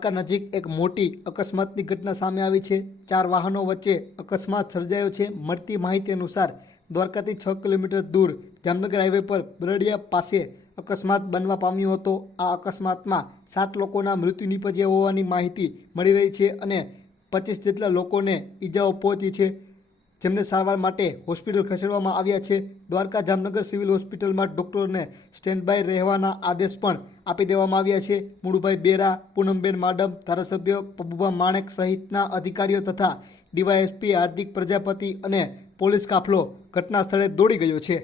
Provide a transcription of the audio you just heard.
દ્વારકા નજીક એક મોટી અકસ્માતની ઘટના સામે આવી છે। 4 વાહનો વચ્ચે અકસ્માત સર્જાયો છે। મળતી માહિતી અનુસાર દ્વારકાથી 6 કિલોમીટર દૂર જામનગર હાઈવે પર બરડિયા પાસે અકસ્માત બનવા પામ્યો હતો। આ અકસ્માતમાં 7 લોકોના મૃત્યુ નિપજ્યા હોવાની માહિતી મળી રહી છે અને 25 જેટલા લોકોને ઈજાઓ પહોંચી છે, જેમને સારવાર માટે હોસ્પિટલ ખસેડવામાં આવ્યા છે। દ્વારકા જામનગર સિવિલ હોસ્પિટલમાં ડોક્ટરોને સ્ટેન્ડ બાય રહેવાના આદેશ પણ આપી દેવામાં આવ્યા છે। મુળુભાઈ બેરા, પૂનમબેન માડમ, ધારાસભ્ય પબુભા માણેક સહિતના અધિકારીઓ તથા ડીવાયએસપી હાર્દિક પ્રજાપતિ અને પોલીસ કાફલો ઘટના સ્થળે દોડી ગયો છે।